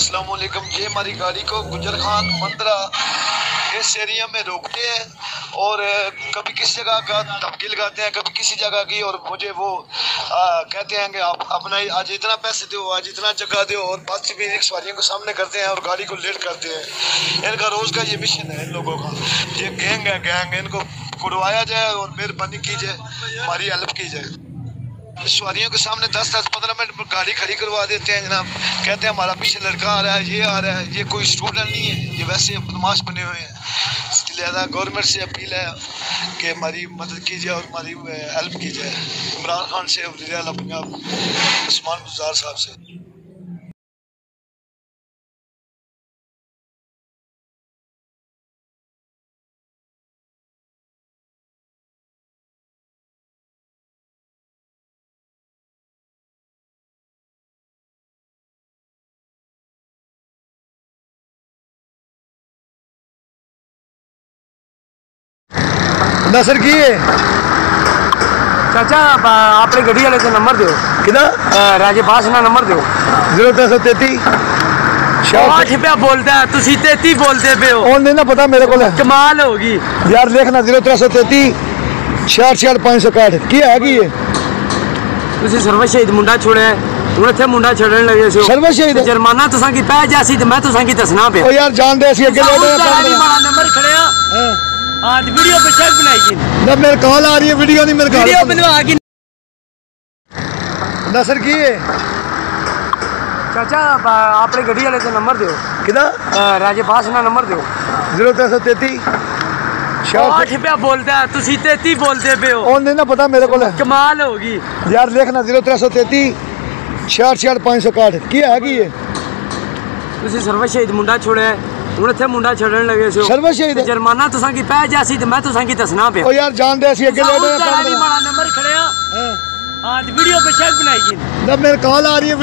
अस्सलाम वालेकुम। ये हमारी गाड़ी को गुजर खान मंदरा इस एरिया में रोकते हैं और कभी किस जगह का धमकी लगाते हैं, कभी किसी जगह की, और मुझे वो कहते हैं कि आप अपना आज इतना पैसे दो, आज इतना जगह दो, और बात भी एक सवारियों को सामने करते हैं और गाड़ी को लेट करते हैं। इनका रोज़ का ये मिशन है इन लोगों का। ये गैंग है, गैंग, इनको छुड़वाया जाए और मेहरबानी की जाए, हमारी हेल्प की जाए। सवारियों के सामने 10-15 मिनट गाड़ी खड़ी करवा देते हैं जनाब। कहते हैं हमारा पीछे लड़का आ रहा है, ये आ रहा है। ये कोई स्टूडेंट नहीं है, ये वैसे बदमाश बने हुए हैं। लिहाजा गवर्नमेंट से अपील है कि हमारी मदद की जाए और हमारी हेल्प की जाए। इमरान खान से, वज़ीर-ए-आला पंजाब उस्मान बुज़दार साहब से। नसर की है चाचा अपनी गड्डी वाले से नंबर दो कि राजे पास ना नंबर दो 0333 8 रुपया बोलता है, तुसी 33 बोलते पे हो। और नहीं ना पता मेरे को कमाल होगी यार। देखना 0333 66 561 की है कि ये तुसी सर्विस शहीद मुंडा छोड़े हूँ इतने मुंडा छड़न लगे सो सर्विस शहीद जुर्माना तुसा की पै जासी ते मैं तुसा की दसना पे। ओ यार जान दे असी अगे नंबर खड़े हां वीडियो पे चेक बनाई की ना मेरे कॉल आ रही है, वीडियो नहीं मेरे वीडियो बनवा की। नसर की है चाचा अपनी गड्डी वाले से नंबर दो कि राजे पास ना नंबर दो 0333 8 रुपया बोलता है, तुसी 33 बोलते पे हो। और नहीं ना पता मेरे को कमाल होगी यार। देखना 0333 66 561 की है कि ये तुसी सर्विस शहीद मुंडा छोड़े हूँ इतने मुंडा छड़न लगे सो सर्विस शहीद जुर्माना तुसा की पै जासी ते मैं तुसा की दसना पे। ओ यार जान दे असी अगे नंबर खड़े हां वीडियो पे चेक बनाई की ना मेरे कॉल आ रही है।